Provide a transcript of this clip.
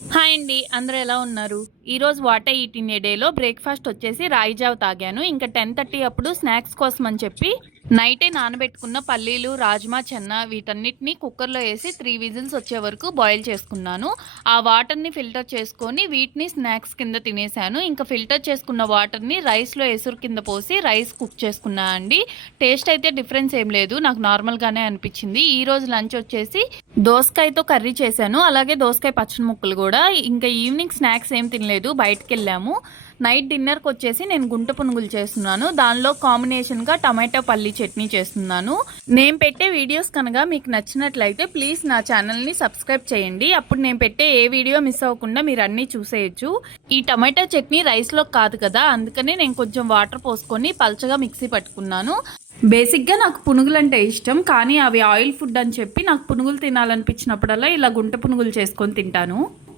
Hi అండి. అందరూ ఎలా ఉన్నారు? ఈరోజు what I eat in a డేలో బ్రేక్‌ఫాస్ట్ వచ్చేసి రాగి జావ తాగాను. ఇంకా 10:30 అప్పుడు స్నాక్స్ కోసం అని చెప్పి నైటే నానబెట్టుకున్న పల్లీలు, రాజ్మా, చెన్నా వీటన్నిటిని కుక్కర్‌లో ఏసి 3 విజిల్స్ వచ్చే వరకు బాయిల్ చేసుకున్నాను. ఆ వాటర్‌ని ఫిల్టర్ చేసుకొని వీటిని స్నాక్స్ కింద తినేసాను. ఇంకా ఫిల్టర్ చేసుకున్న వాటర్‌ని రైస్‌లో ఎసురు కింద పోసి రైస్ కుక్ చేసుకున్నా అండి. టేస్ట్ అయితే డిఫరెన్స్ ఏం లేదు. నాకు నార్మల్‌గానే అనిపించింది. ఈరోజు లంచ్ వచ్చేసి దోసకాయతో కర్రీ చేశాను. అలాగే దోసకాయ పచ్చడి ముక్కలు కూడా. ఇంకా ఈవినింగ్ స్నాక్స్ ఏం తినలేదు, బయటకెళ్ళాము. నైట్ డిన్నర్కి వచ్చేసి నేను గుంట పునుగులు చేస్తున్నాను. దానిలో కాంబినేషన్గా టమాటో పల్లీ చట్నీ చేస్తున్నాను. నేను పెట్టే వీడియోస్ కనుక మీకు నచ్చినట్లయితే ప్లీజ్ నా ఛానల్ని సబ్స్క్రైబ్ చేయండి. అప్పుడు నేను పెట్టే ఏ వీడియో మిస్ అవ్వకుండా మీరు అన్నీ చూసేయచ్చు. ఈ టమాటో చట్నీ రైస్లో కాదు కదా, అందుకని నేను కొంచెం వాటర్ పోసుకొని పల్చగా మిక్సీ పట్టుకున్నాను. బేసిక్గా నాకు పునుగులు అంటే ఇష్టం, కానీ అవి ఆయిల్ ఫుడ్ అని చెప్పి నాకు పునుగులు తినాలనిపించినప్పుడల్లా ఇలా గుంట పునుగులు చేసుకొని తింటాను.